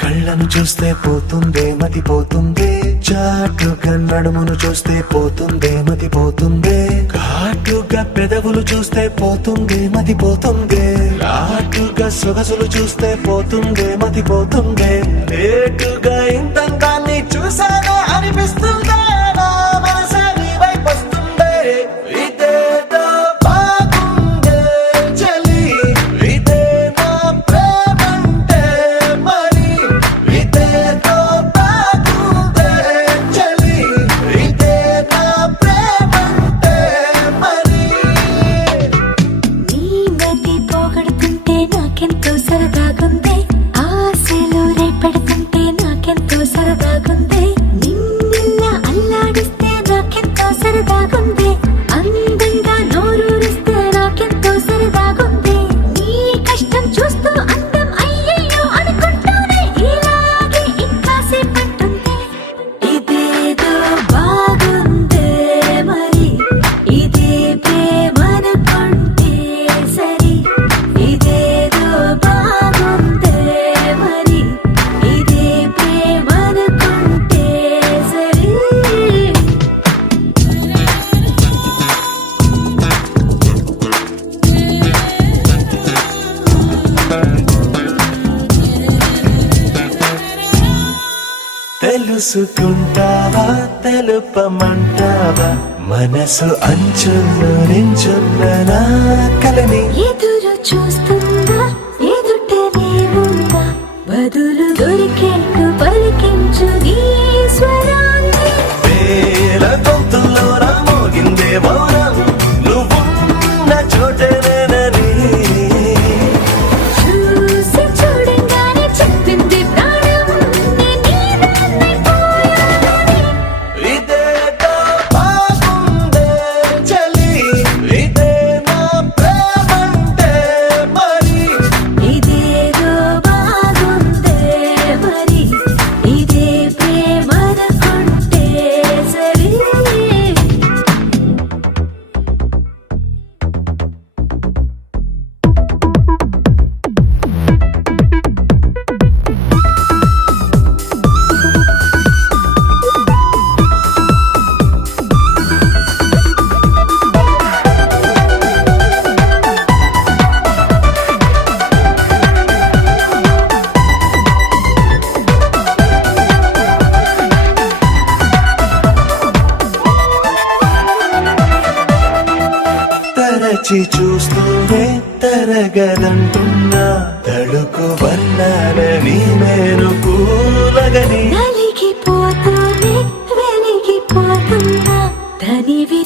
కళ్ళను చూస్తే పోతుందే మతి పోతుందే, చాటుగా నడుమును చూస్తే పోతుందే మతి పోతుందే, ఘాటుగా పెదవులు చూస్తే పోతుందే మతి పోతుందే, ఘాటుగా సొగసులు చూస్తే పోతుందే మతి పోతుందే, లేటుగా ఇంతంగాన్ని చూసాగా అనిపిస్తుందా నా మనసే నీ వైపు వస్తుందే. ఇదేదో బాగుందే చలి, ఇదే నా ప్రేమంటే మరి, ఇదేదో బాగుందే చలి, ఇదే నా ప్రేమంటే మరి. నీ మతి పోగొడుతుంటే నాకెంతో సరదాగుంది, ఆశలు రేపెడుతుంటే నాకెంతో సరదాగుంది, నిన్నెల్లా అల్లాడిస్తే నాకెంతో సరదాగుంది, అందంగా నోరూరిస్తే నాకెంతో సరదాగుంది, నీ కష్టం చూస్తూ అందం అయ్యయ్యో అనుకుంటూనే ఇలాగే ఇంకాసేపట్టుంది. ఇదేదో బాగుందే మరి, ఇదే ప్రేమనుకుంటే సరి, ఇదేదో బాగుందే మరి, ఇదే ప్రేమనుకుంటే సరి. తెలుసుకుంటావా తెలుపమంటావా, మనసు అంచుల్లో నించున్న నా కలని. ఎదురు చూస్తుందా ఎదుటనే ఉందా, బదులు దొరికేట్టు పలికించు నీ స్వరాన్ని. వేల గొంతుల్లో నా మోగిందే మౌనం, నువ్వున్న చోటనేనని. చూసి చూడంగానే చెప్పింది ప్రాణం, నీదాన్నైపోయానని. ఇదేదో బాగుందే చలి, ఇదే నా ప్రేమంటే మరి, ఇదేదో బాగుందే మరి, ఇదే ప్రేమనుకుంటే సరి. తరచి చూస్తూనే తరగదంటున్నా, తడుకు వర్ణాలని నేను పూలగని. నలిగిపోతూనే వెలిగిపోతున్నా, తనివి